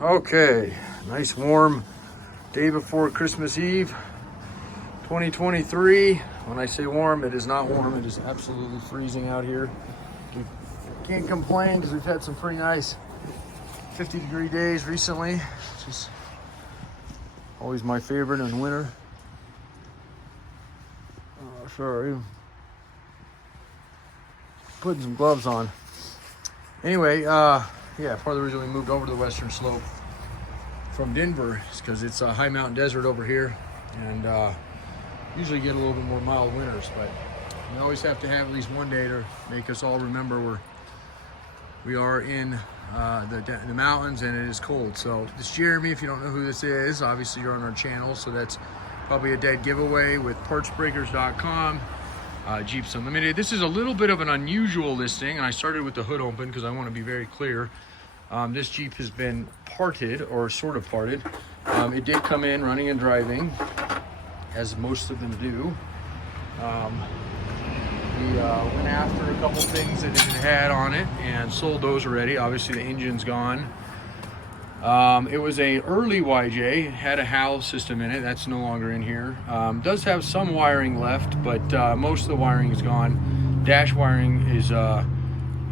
Okay, nice warm day before Christmas Eve, 2023. When I say warm, it is not warm. It is absolutely freezing out here. We can't complain because we've had some pretty nice 50-degree days recently, which is always my favorite in winter. Oh, sorry. Putting some gloves on. Anyway, yeah, part of the reason we moved over to the western slope from Denver is because it's a high mountain desert over here, and usually get a little bit more mild winters, but we always have to have at least one day to make us all remember we are in the mountains and it is cold. So this is Jeremy. If you don't know who this is, obviously you're on our channel, so that's probably a dead giveaway with partsbreakers.com. Jeeps Unlimited. This is a little bit of an unusual listing, and I started with the hood open because I want to be very clear. This Jeep has been parted, or sort of parted. It did come in running and driving, as most of them do. We went after a couple things that it had on it and sold those already. Obviously the engine's gone. It was a early YJ, had a HAL system in it. That's no longer in here. Does have some wiring left, but most of the wiring is gone. Dash wiring is, I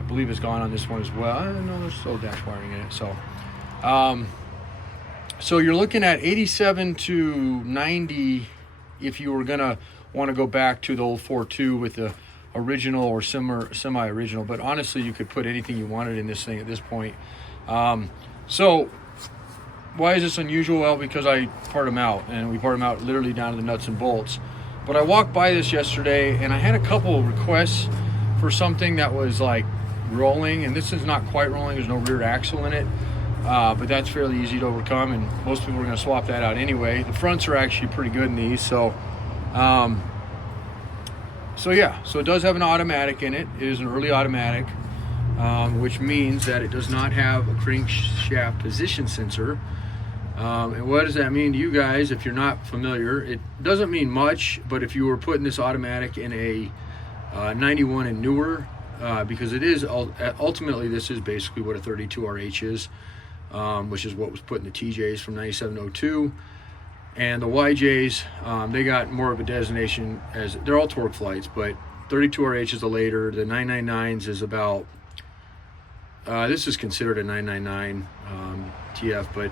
believe, is gone on this one as well. No, there's still dash wiring in it. So you're looking at 87 to 90 if you were gonna want to go back to the old 4.2 with the original or semi-original. But honestly, you could put anything you wanted in this thing at this point. So why is this unusual? Well, because I part them out, and we part them out literally down to the nuts and bolts. But I walked by this yesterday, and I had a couple of requests for something that was like rolling, and this is not quite rolling. There's no rear axle in it, but that's fairly easy to overcome, and most people are going to swap that out anyway. The fronts are actually pretty good in these, so yeah. So it does have an automatic in it. It is an early automatic. Which means that it does not have a crankshaft position sensor. And what does that mean to you guys if you're not familiar? It doesn't mean much, but if you were putting this automatic in a 91 and newer, because it is ultimately, this is basically what a 32RH is, which is what was put in the TJs from 9702. And the YJs, they got more of a designation as, they're all torque flights, but 32RH is the later. The 999s is about, this is considered a 999 TF, but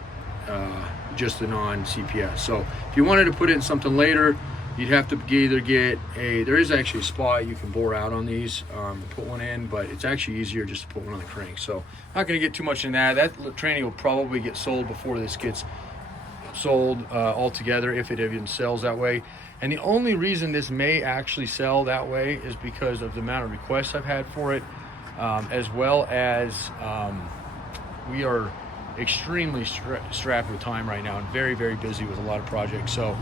just a non-CPS. So if you wanted to put it in something later, you'd have to either get there is actually a spot you can bore out on these, put one in, but it's actually easier just to put one on the crank. So not going to get too much in that. That training will probably get sold before this gets sold altogether, if it even sells that way. And the only reason this may actually sell that way is because of the amount of requests I've had for it, as well as we are extremely strapped with time right now and very, very busy with a lot of projects. So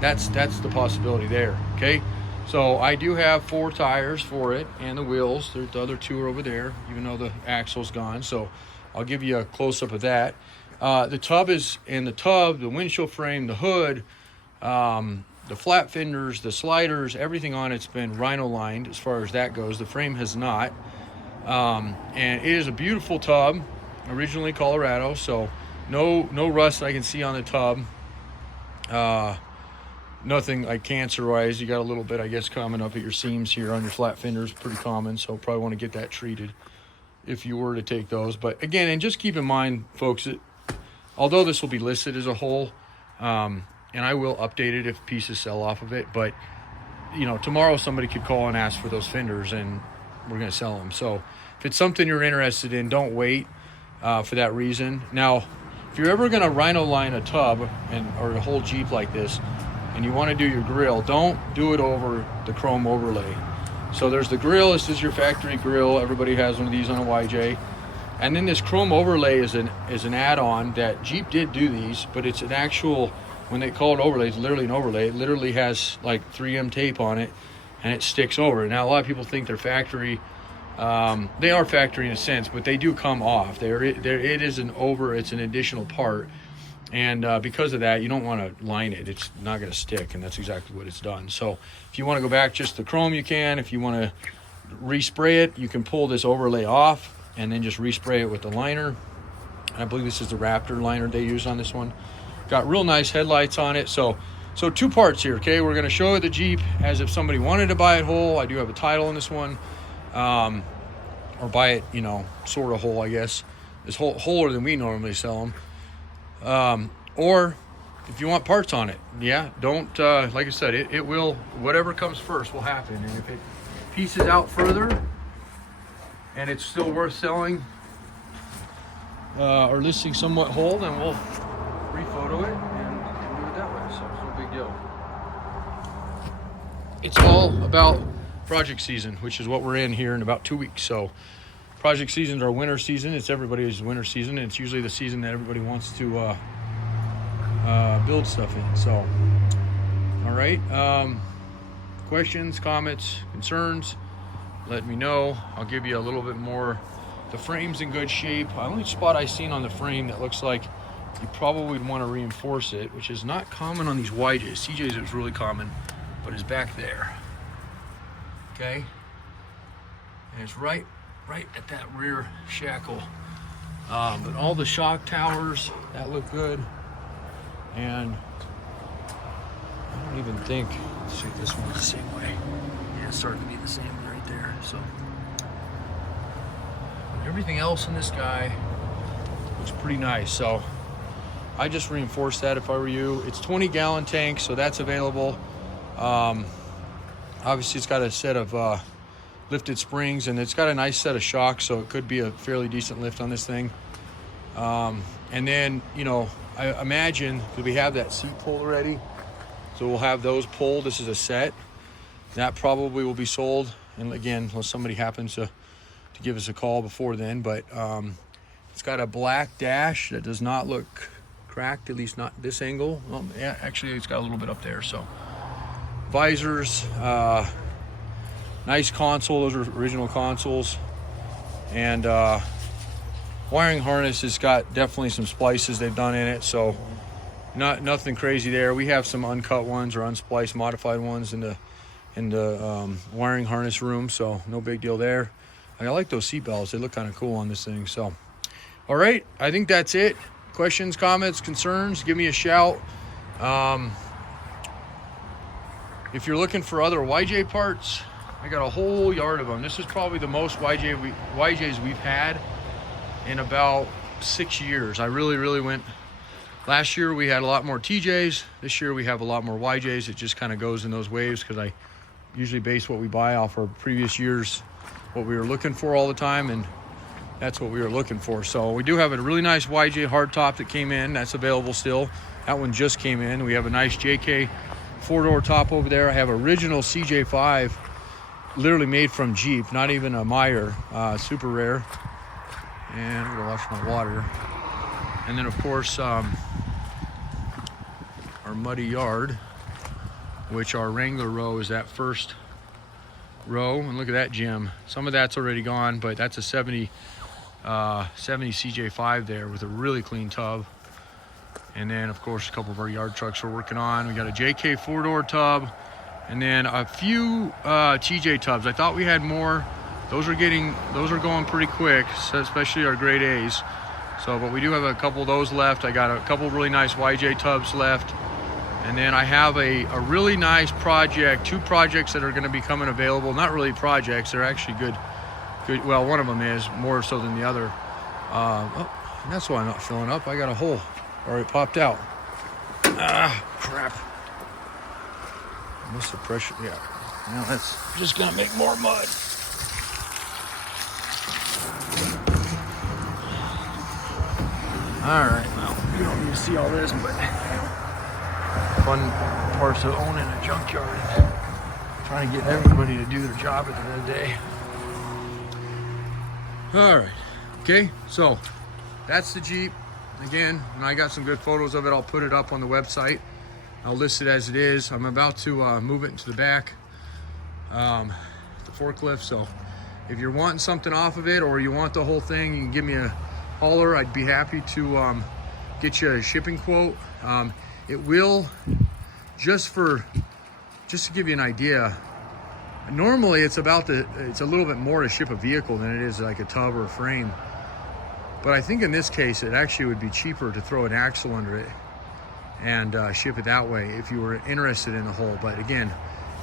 that's the possibility there. Okay, so I do have 4 tires for it and the wheels. The other 2 are over there, even though the axle's gone. So I'll give you a close-up of that. The tub is in the tub, the windshield frame, the hood, the flat fenders, the sliders, everything on it's been rhino lined as far as that goes. The frame has not. And it is a beautiful tub, originally Colorado, so no rust I can see on the tub. Nothing like cancer wise. You got a little bit, I guess, coming up at your seams here on your flat fenders, pretty common, so probably want to get that treated if you were to take those. But again, and just keep in mind, folks, that although this will be listed as a whole, and I will update it if pieces sell off of it, but you know, tomorrow somebody could call and ask for those fenders and we're going to sell them. So if it's something you're interested in, don't wait for that reason. Now, if you're ever going to rhino line a tub or a whole Jeep like this, and you want to do your grill, don't do it over the chrome overlay. So there's the grill. This is your factory grill. Everybody has one of these on a YJ. And then this chrome overlay is an add-on that Jeep did do these, but it's an actual, when they call it overlay, it's literally an overlay. It literally has like 3M tape on it, and it sticks over. Now, a lot of people think they're factory. They are factory in a sense, but they do come off. It is it's an additional part. And because of that, you don't want to line it. It's not going to stick, and that's exactly what it's done. So if you want to go back just the chrome, you can. If you want to respray it, you can pull this overlay off and then just respray it with the liner. I believe this is the Raptor liner they use on this one. Got real nice headlights on it. So two parts here, okay? We're going to show the Jeep as if somebody wanted to buy it whole. I do have a title on this one. Or buy it, you know, sort of whole, I guess. It's wholer than we normally sell them. Or if you want parts on it, yeah, don't, like I said, it will, whatever comes first will happen. And if it pieces out further and it's still worth selling or listing somewhat whole, then we'll rephoto it and do it that way. So it's no big deal. It's all about project season, which is what we're in here in about 2 weeks. So project season is our winter season. It's everybody's winter season, and it's usually the season that everybody wants to build stuff in. So, all right, questions, comments, concerns, let me know. I'll give you a little bit more. The frame's in good shape. The only spot I seen on the frame that looks like you probably would want to reinforce it, which is not common on these YJs. CJs is really common, but it's back there. Okay, and it's right at that rear shackle. But all the shock towers that look good, and I don't even think. Let's see if this one's the same way. Yeah, it's starting to be the same right there. So everything else in this guy looks pretty nice. So I just reinforced that if I were you. It's 20-gallon tank, so that's available. Obviously, it's got a set of lifted springs, and it's got a nice set of shocks, so it could be a fairly decent lift on this thing. And then, you know, I imagine that we have that seat pull already, so we'll have those pulled. This is a set. That probably will be sold, and again, unless somebody happens to give us a call before then. But it's got a black dash that does not look cracked, at least not this angle. Well, yeah, actually, it's got a little bit up there. So visors, nice console. Those are original consoles. And wiring harness has got definitely some splices they've done in it, so nothing crazy there. We have some uncut ones or unspliced modified ones in the wiring harness room, so no big deal there. I like those seat belts. They look kind of cool on this thing. So all right, I think that's it. Questions, comments, concerns, give me a shout. If you're looking for other YJ parts, I got a whole yard of them. This is probably the most YJs we've had in about 6 years. I really went. Last year we had a lot more TJs. This year we have a lot more YJs. It just kind of goes in those waves because I usually base what we buy off our previous years, what we were looking for all the time, and that's what we were looking for. So we do have a really nice YJ hardtop that came in. That's available still. That one just came in. We have a nice JK 4-door top over there. I have original CJ5, literally made from Jeep, not even a Meyer, super rare. And I'm gonna watch my water. And then of course, our muddy yard, which our Wrangler row is that first row. And look at that gem. Some of that's already gone, but that's a 70 CJ5 there with a really clean tub. And then of course, a couple of our yard trucks we're working on. We got a JK 4-door tub, and then a few TJ tubs. I thought we had more. Those are going pretty quick, so especially our grade A's. So, but we do have a couple of those left. I got a couple of really nice YJ tubs left. And then I have a really nice project, 2 projects that are going to be coming available. Not really projects, they're actually good. Well, one of them is more so than the other. Oh, and that's why I'm not filling up. I got a hole, or it popped out. Ah, crap. What's the pressure? Yeah. Now that's just going to make more mud. All right, well, you don't need to see all this, but fun parts of owning a junkyard. Trying to get everybody to do their job at the end of the day. All right, okay, so that's the Jeep. Again, when I got some good photos of it, I'll put it up on the website. I'll list it as it is. I'm about to move it into the back, the forklift. So if you're wanting something off of it, or you want the whole thing, you can give me a holler. I'd be happy to get you a shipping quote. It will, just to give you an idea, normally it's a little bit more to ship a vehicle than it is like a tub or a frame. But I think in this case, it actually would be cheaper to throw an axle under it and ship it that way if you were interested in the whole. But again,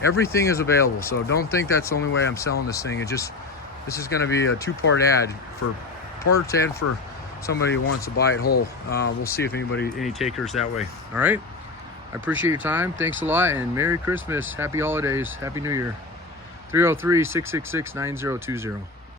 everything is available. So don't think that's the only way I'm selling this thing. This is going to be a 2-part ad for parts and for somebody who wants to buy it whole. We'll see if any takers that way. All right. I appreciate your time. Thanks a lot, and Merry Christmas, Happy Holidays, Happy New Year. 303-666-9020.